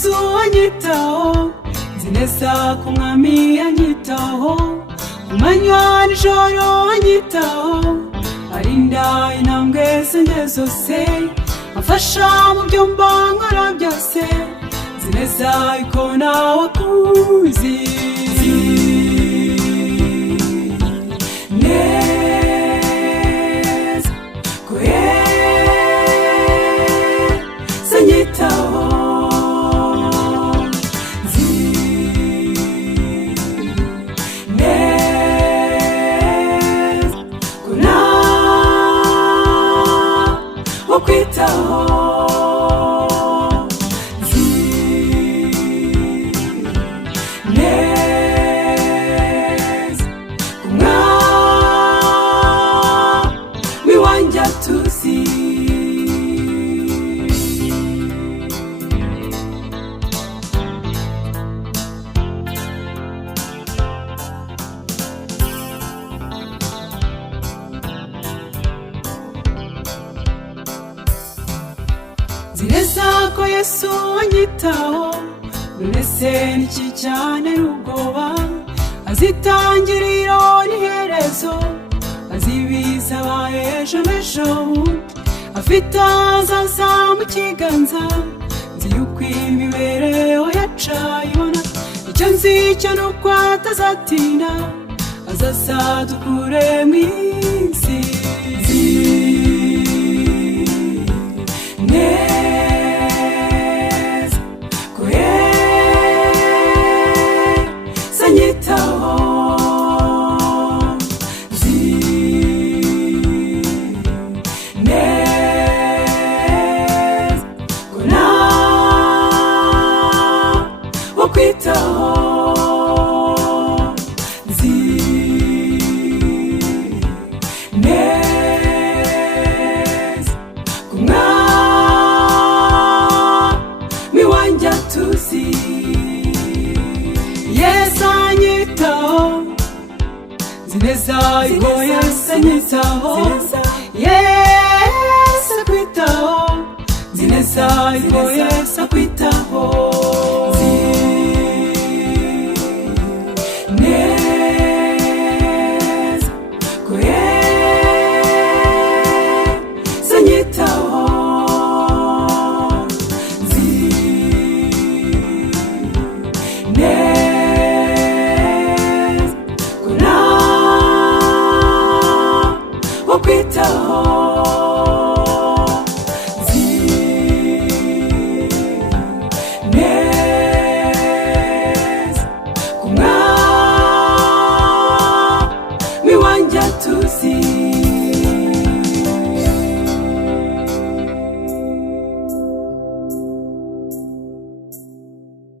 Yesu anyitaho, nzi neza ko Umwami anyitaho, ku manywa n'ijoro anyitaho, arinda intambwe zanjye zose, amfasha mu byo mba nkora byose, nzi neza ko nawe akuzi neza ko Yesu anyitaho, nzi neza ko nawe akwitaho, nzi neza ko Umwami wanjye atuzi. Nzi neza ko Yesu anyitaho, none se niki cyane ubwoba, azitangiriro n'iherezo, azibizaba ejo n'ejo bundi, afite azaza mu kiganza, nzi yuko imibereho yacu ayibona, icyo nzi cyo ni uko atazatinda, azaza dukure mu isi, nzi neza ko Yesu anyitaho, nzi neza ko nawe akwitaho, nzi neza ko Umwami wanjye atuzi. Yesu anyitaho, nzi neza ko Yesu anyitaho, Yesu akwitaho, nzi neza ko Yesu akwitaho.